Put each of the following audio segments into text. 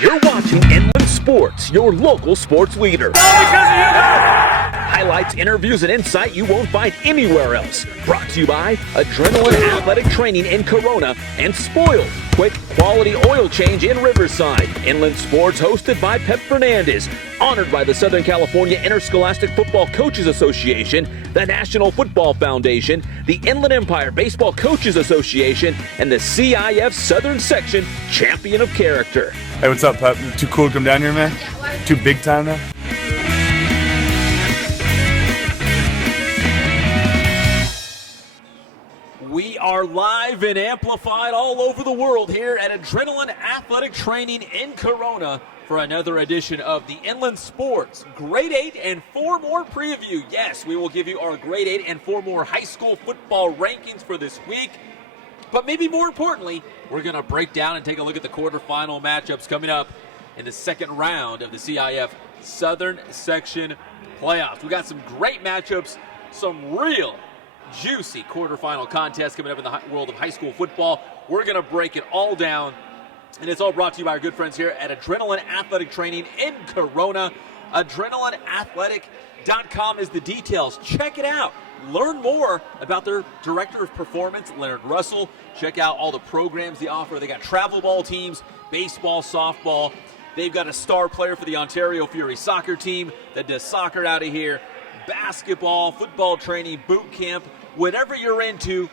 You're watching Inland Sports, your local sports leader. Highlights, interviews, and insight you won't find anywhere else. Brought to you by Adrenaline Athletic Training in Corona and Spoiled, quick quality oil change in Riverside. Inland Sports hosted by Pep Fernandez. Honored by the Southern California Interscholastic Football Coaches Association, the National Football Foundation, the Inland Empire Baseball Coaches Association, and the CIF Southern Section Champion of Character. Hey, what's up, Pep? Too cool to come down here, man? Too big time now? We are live and amplified all over the world here at Adrenaline Athletic Training in Corona for another edition of the Inland Sports Grade 8 and 4 more preview. Yes, we will give you our Grade 8 and 4 more high school football rankings for this week. But maybe more importantly, we're going to break down and take a look at the quarterfinal matchups coming up in the second round of the CIF Southern Section Playoffs. We got some great matchups, some real juicy quarterfinal contests coming up in the world of high school football. We're going to break it all down, and it's all brought to you by our good friends here at Adrenaline Athletic Training in Corona. AdrenalineAthletic.com is the details. Check it out. Learn more about their Director of Performance, Leonard Russell. Check out all the programs they offer. They got travel ball teams, baseball, softball. They've got a star player for the Ontario Fury soccer team that does soccer out of here. Basketball, football training, boot camp, whatever you're into,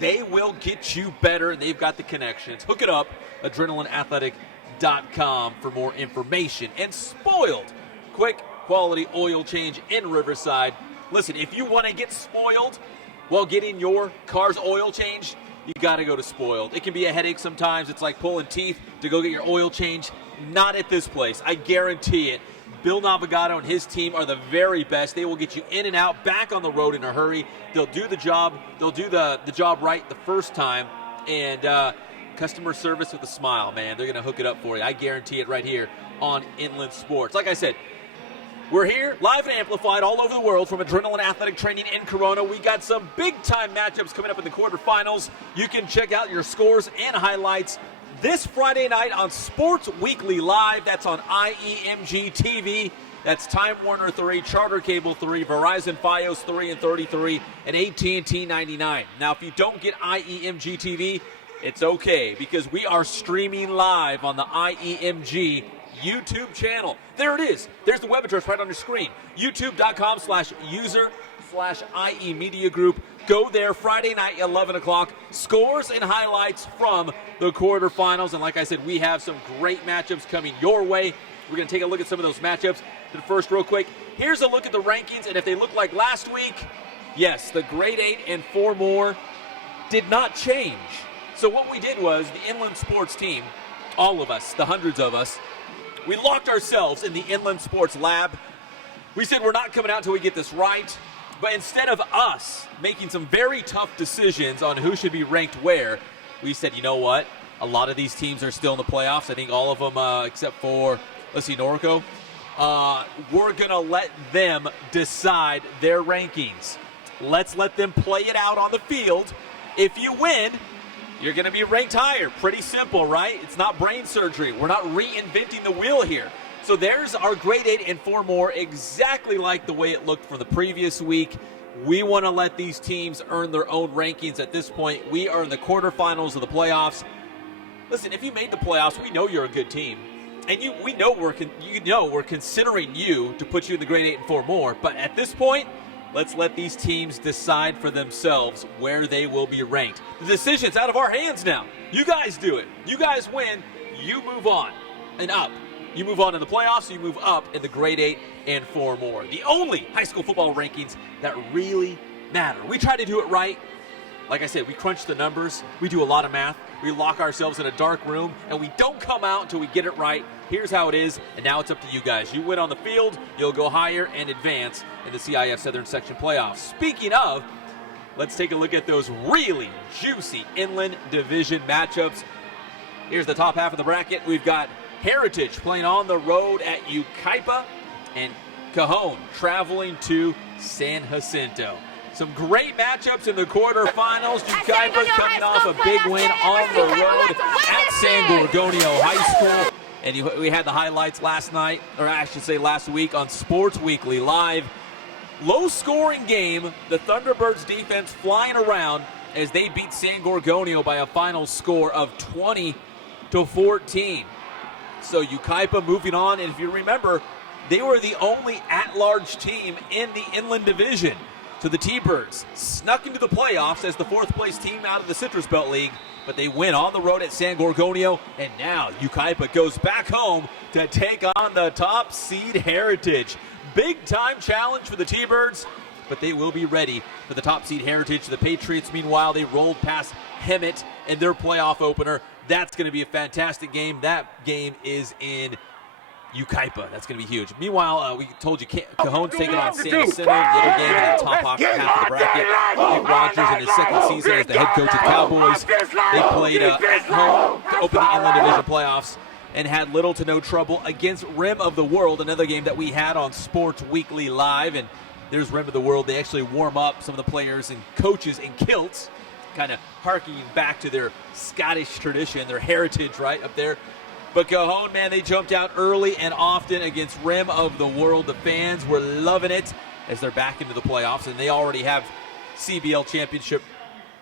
they will get you better. They've got the connections. Hook it up, adrenalineathletic.com for more information. And Spoiled, quick quality oil change in Riverside. Listen, if you want to get spoiled while getting your car's oil changed, you got to go to Spoiled. It can be a headache sometimes. It's like pulling teeth to go get your oil changed. Not at this place. I guarantee it. Bill Navigato and his team are the very best. They will get you in and out, back on the road in a hurry. They'll do the job. They'll do the job right the first time. And customer service with a smile, man. They're going to hook it up for you. I guarantee it right here on Inland Sports. Like I said, we're here live and amplified all over the world from Adrenaline Athletic Training in Corona. We got some big-time matchups coming up in the quarterfinals. You can check out your scores and highlights this Friday night on Sports Weekly Live. That's on IEMG TV. That's Time Warner 3, Charter Cable 3, Verizon Fios 3 and 33, and AT&T 99. Now, if you don't get IEMG TV, it's okay, because we are streaming live on the IEMG YouTube channel. There it is. There's the web address right on your screen. youtube.com/user/IE Media Group. Go there Friday night, 11 o'clock. Scores and highlights from the quarterfinals. And like I said, we have some great matchups coming your way. We're going to take a look at some of those matchups. But first, real quick, here's a look at the rankings. And if they look like last week, yes, the grade 8 and 4 more did not change. So what we did was the Inland Sports team, all of us, the hundreds of us, we locked ourselves in the Inland Sports lab. We said we're not coming out until we get this right. But instead of us making some very tough decisions on who should be ranked where, we said, you know what? A lot of these teams are still in the playoffs. I think all of them except for, let's see, Norco. We're going to let them decide their rankings. Let's let them play it out on the field. If you win, you're going to be ranked higher. Pretty simple, right? It's not brain surgery. We're not reinventing the wheel here. So there's our grade 8 and 4 more, exactly like the way it looked for the previous week. We want to let these teams earn their own rankings at this point. We are in the quarterfinals of the playoffs. Listen, if you made the playoffs, we know you're a good team. And we know we're considering you to put you in the grade 8 and 4 more. But at this point, let's let these teams decide for themselves where they will be ranked. The decision's out of our hands now. You guys do it. You guys win. You move on and up. You move on in the playoffs, you move up in the grade 8 and 4 more. The only high school football rankings that really matter. We try to do it right. Like I said, we crunch the numbers. We do a lot of math. We lock ourselves in a dark room, and we don't come out until we get it right. Here's how it is, and now it's up to you guys. You win on the field, you'll go higher and advance in the CIF Southern Section Playoffs. Speaking of, let's take a look at those really juicy Inland Division matchups. Here's the top half of the bracket. We've got Heritage playing on the road at Yucaipa, and Cajon traveling to San Jacinto. Some great matchups in the quarterfinals. Ukaipa coming off a big win on the road at San Gorgonio High School. And we had the highlights last night, or I should say last week, on Sports Weekly Live. Low-scoring game. The Thunderbirds defense flying around as they beat San Gorgonio by a final score of 20-14. So Ukaipa moving on, and if you remember, they were the only at-large team in the Inland Division. So the T-Birds snuck into the playoffs as the fourth-place team out of the Citrus Belt League, but they win on the road at San Gorgonio, and now Ukaipa goes back home to take on the top seed Heritage. Big-time challenge for the T-Birds, but they will be ready for the top seed Heritage. The Patriots, meanwhile, they rolled past Hemet in their playoff opener. That's going to be a fantastic game. That game is in Ukaipa. That's going to be huge. Meanwhile, we told you Cajon's taking on Santa Center, the other game in the top half of the bracket. Nick Rogers in his second season as the head coach of Cowboys. They played at home to open the Inland Division playoffs and had little to no trouble against Rim of the World, another game that we had on Sports Weekly Live. And there's Rim of the World. They actually warm up some of the players and coaches in kilts, kind of harkening back to their Scottish tradition, their heritage right up there. But Cajon, man, they jumped out early and often against Rim of the World. The fans were loving it as they're back into the playoffs, and they already have CBL championship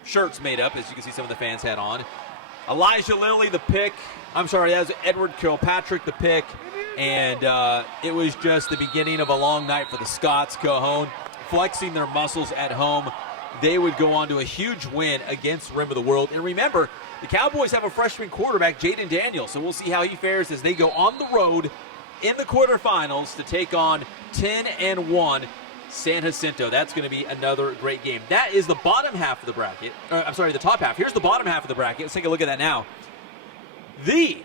shirts made up, as you can see some of the fans had on. Elijah Lilly, the pick. I'm sorry, that was Edward Kilpatrick, the pick. And it was just the beginning of a long night for the Scots. Cajon flexing their muscles at home. They would go on to a huge win against Rim of the World. And remember, the Cowboys have a freshman quarterback, Jaden Daniels, so we'll see how he fares as they go on the road in the quarterfinals to take on 10-1 San Jacinto. That's going to be another great game. That is the bottom half of the bracket. I'm sorry, the top half. Here's the bottom half of the bracket. Let's take a look at that now. The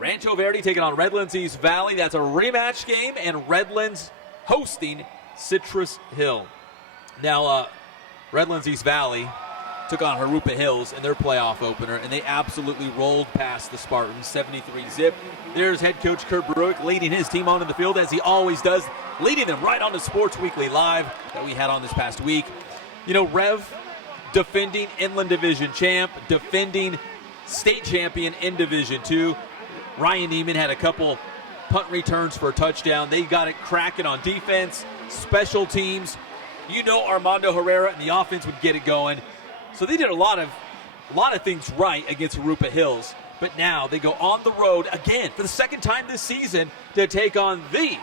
Rancho Verde taking on Redlands East Valley. That's a rematch game, and Redlands hosting Citrus Hill. Now, Redlands East Valley took on Harupa Hills in their playoff opener, and they absolutely rolled past the Spartans, 73-zip. There's head coach Kurt Bruick leading his team on in the field, as he always does, leading them right on to Sports Weekly Live that we had on this past week. You know, Rev, defending Inland Division champ, defending state champion in Division II. Ryan Neiman had a couple punt returns for a touchdown. They got it cracking on defense, special teams. You know Armando Herrera and the offense would get it going. So they did a lot of things right against Harupa Hills. But now they go on the road again for the second time this season to take on the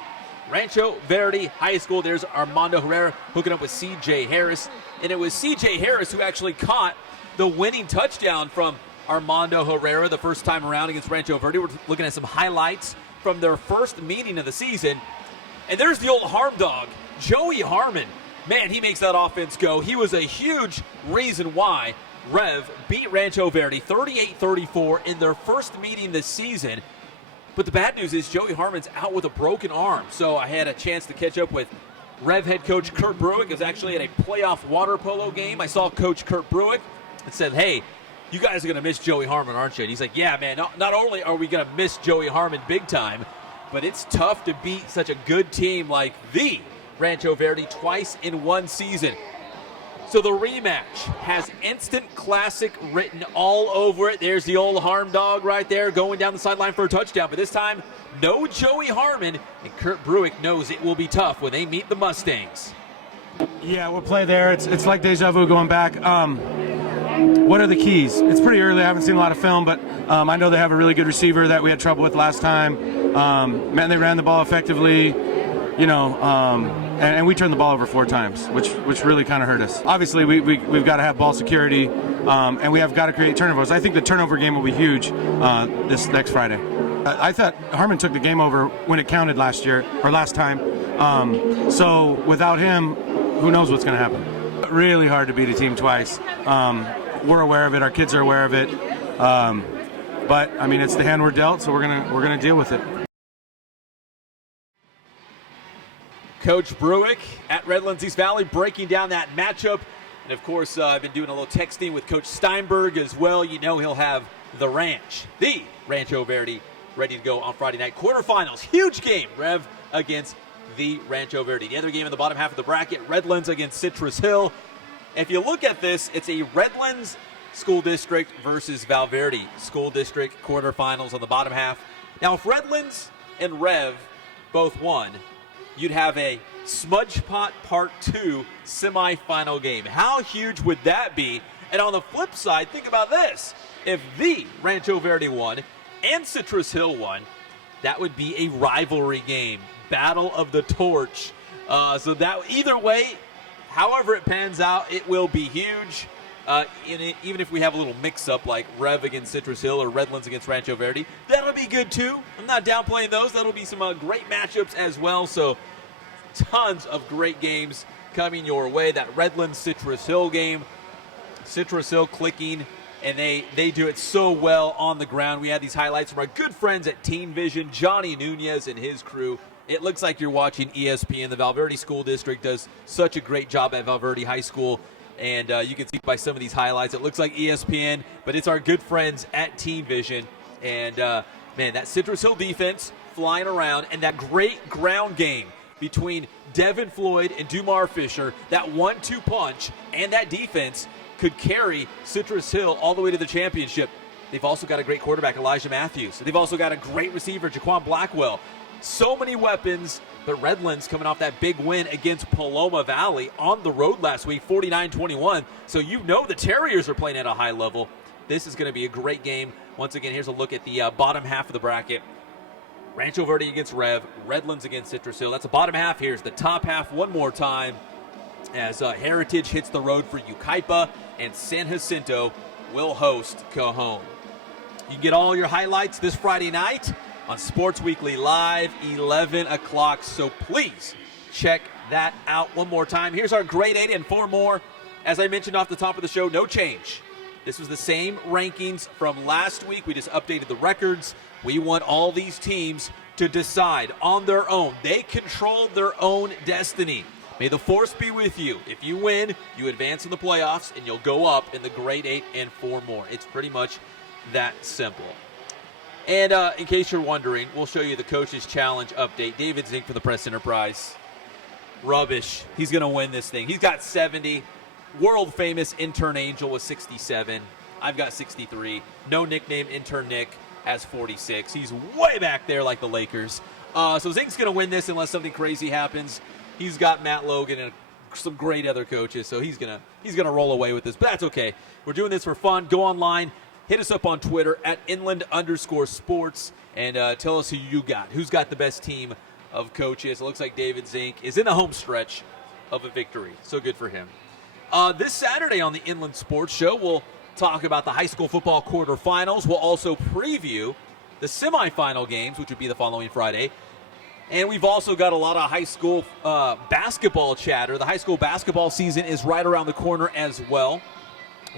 Rancho Verde High School. There's Armando Herrera hooking up with C.J. Harris. And it was C.J. Harris who actually caught the winning touchdown from Armando Herrera the first time around against Rancho Verde. We're looking at some highlights from their first meeting of the season. And there's the old harm dog, Joey Harmon. Man, he makes that offense go. He was a huge reason why Rev beat Rancho Verde 38-34 in their first meeting this season. But the bad news is Joey Harmon's out with a broken arm. So I had a chance to catch up with Rev head coach Kurt Bruick. It was actually at a playoff water polo game. I saw Coach Kurt Bruick and said, hey, you guys are going to miss Joey Harmon, aren't you? And he's like, yeah, man, not only are we going to miss Joey Harmon big time, but it's tough to beat such a good team like the Rancho Verde twice in one season. So the rematch has instant classic written all over it. There's the old harm dog right there going down the sideline for a touchdown. But this time, no Joey Harmon, and Kurt Bruick knows it will be tough when they meet the Mustangs. Yeah, we'll play there. It's like deja vu going back. What are the keys? It's pretty early. I haven't seen a lot of film, but I know they have a really good receiver that we had trouble with last time. Man, they ran the ball effectively. You know, and we turned the ball over 4 times, which really kind of hurt us. Obviously, we've got to have ball security, and we have got to create turnovers. I think the turnover game will be huge this next Friday. I thought Harmon took the game over when it counted last time. So without him, who knows what's going to happen? Really hard to beat a team twice. We're aware of it. Our kids are aware of it. But I mean, it's the hand we're dealt, so we're gonna deal with it. Coach Bruick at Redlands East Valley breaking down that matchup. And, of course, I've been doing a little texting with Coach Steinberg as well. You know he'll have the Rancho Verde, ready to go on Friday night. Quarterfinals, huge game. Rev against the Rancho Verde. The other game in the bottom half of the bracket, Redlands against Citrus Hill. If you look at this, it's a Redlands School District versus Verde School District quarterfinals on the bottom half. Now, if Redlands and Rev both won, you'd have a Smudge Pot Part 2 semifinal game. How huge would that be? And on the flip side, think about this. If the Rancho Verde won and Citrus Hill won, that would be a rivalry game. Battle of the Torch. So that either way, however it pans out, it will be huge. Even if we have a little mix-up like Rev against Citrus Hill or Redlands against Rancho Verde, that'll be good too. I'm not downplaying those. That'll be some great matchups as well. So tons of great games coming your way. That Redlands-Citrus Hill game, Citrus Hill clicking, and they do it so well on the ground. We had these highlights from our good friends at Teen Vision, Johnny Nunez and his crew. It looks like you're watching ESPN. The Verde School District does such a great job at Verde High School, and you can see by some of these highlights, it looks like ESPN, but it's our good friends at Teen Vision. And, man, that Citrus Hill defense flying around, and that great ground game between Devin Floyd and Dumar Fisher, that 1-2 punch, and that defense could carry Citrus Hill all the way to the championship. They've also got a great quarterback, Elijah Matthews. They've also got a great receiver, Jaquan Blackwell. So many weapons, but Redlands coming off that big win against Paloma Valley on the road last week, 49-21. So you know the Terriers are playing at a high level. This is going to be a great game. Once again, here's a look at the bottom half of the bracket. Rancho Verde against Rev, Redlands against Citrus Hill. That's the bottom half. Here's the top half one more time as Heritage hits the road for Yucaipa, and San Jacinto will host Cajon. You can get all your highlights this Friday night on Sports Weekly Live, 11 o'clock. So please check that out one more time. Here's our grade 8 and 4 more. As I mentioned off the top of the show, no change. This was the same rankings from last week. We just updated the records. We want all these teams to decide on their own. They control their own destiny. May the force be with you. If you win, you advance in the playoffs, and you'll go up in the grade 8 and 4 more. It's pretty much that simple. And in case you're wondering, we'll show you the Coach's Challenge update. David Zink for the Press Enterprise. Rubbish. He's going to win this thing. He's got 70. World-famous Intern Angel with 67. I've got 63. No nickname Intern Nick has 46. He's way back there like the Lakers. So Zink's going to win this unless something crazy happens. He's got Matt Logan and some great other coaches, so he's gonna roll away with this. But that's okay. We're doing this for fun. Go online. Hit us up on Twitter at @inland_sports and tell us who you got. Who's got the best team of coaches? It looks like David Zink is in the home stretch of a victory. So good for him. This Saturday on the Inland Sports Show, we'll talk about the high school football quarterfinals. We'll also preview the semifinal games, which would be the following Friday. And we've also got a lot of high school basketball chatter. The high school basketball season is right around the corner as well.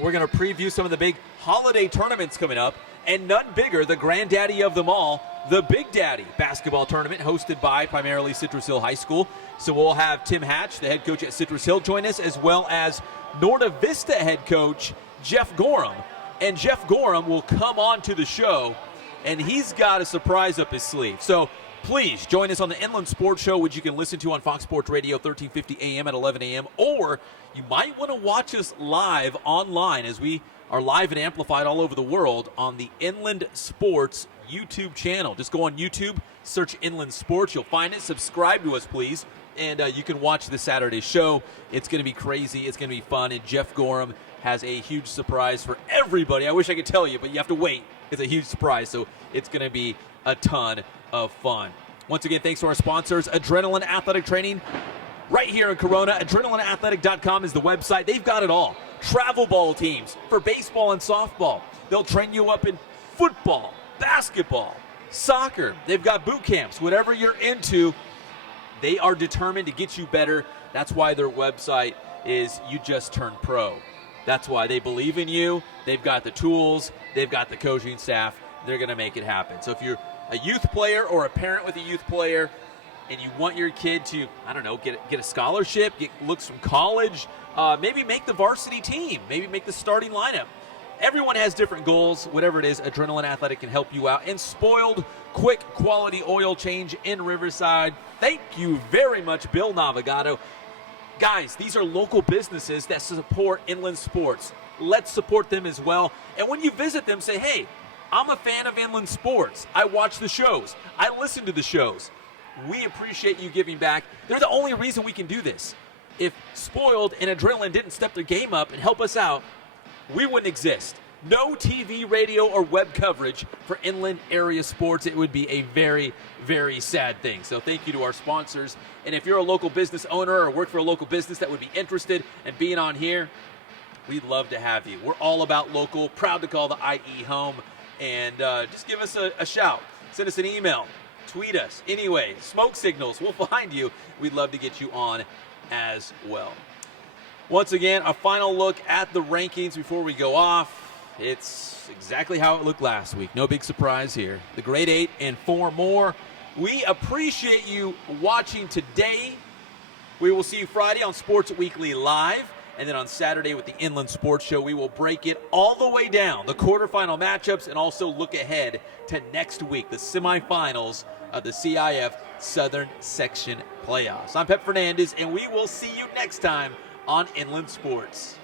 We're going to preview some of the big holiday tournaments coming up, and none bigger, the granddaddy of them all, the Big Daddy basketball tournament hosted by primarily Citrus Hill High School. So we'll have Tim Hatch, the head coach at Citrus Hill, join us, as well as Norda Vista head coach Jeff Gorham. And Jeff Gorham will come on to the show, and he's got a surprise up his sleeve. So please join us on the Inland Sports Show, which you can listen to on Fox Sports Radio, 1350 AM at 11 a.m. Or you might want to watch us live online, as we are live and amplified all over the world on the Inland Sports YouTube channel. Just go on YouTube, search Inland Sports. You'll find it. Subscribe to us, please. And you can watch this Saturday show. It's going to be crazy. It's going to be fun. And Jeff Gorham has a huge surprise for everybody. I wish I could tell you, but you have to wait. It's a huge surprise, so it's going to be a ton of fun. Once again, thanks to our sponsors, Adrenaline Athletic Training, right here in Corona. AdrenalineAthletic.com is the website. They've got it all. Travel ball teams for baseball and softball. They'll train you up in football, basketball, soccer. They've got boot camps. Whatever you're into, they are determined to get you better. That's why their website is You Just Turned Pro. That's why they believe in you. They've got the tools. They've got the coaching staff. They're going to make it happen. So if you're a youth player or a parent with a youth player and you want your kid to, I don't know, get a scholarship, get looks from college, maybe make the varsity team, maybe make the starting lineup. Everyone has different goals. Whatever it is, Adrenaline Athletic can help you out. And Spoiled, quick quality oil change in Riverside. Thank you very much, Bill Navigado. Guys, these are local businesses that support inland sports. Let's support them as well. And when you visit them, say, hey, I'm a fan of inland sports. I watch the shows. I listen to the shows. We appreciate you giving back. They're the only reason we can do this. If Spoiled and Adrenaline didn't step their game up and help us out, we wouldn't exist. No TV, radio, or web coverage for inland area sports. It would be a very, very sad thing. So thank you to our sponsors. And if you're a local business owner or work for a local business that would be interested in being on here, we'd love to have you. We're all about local, proud to call the IE home. And just give us a shout. Send us an email. Tweet us. Anyway, smoke signals. We'll find you. We'd love to get you on as well. Once again, a final look at the rankings before we go off. It's exactly how it looked last week. No big surprise here. The grade 8 and 4 more. We appreciate you watching today. We will see you Friday on Sports Weekly Live. And then on Saturday with the Inland Sports Show, we will break it all the way down, the quarterfinal matchups, and also look ahead to next week, the semifinals of the CIF Southern Section Playoffs. I'm Pep Fernandez, and we will see you next time on Inland Sports.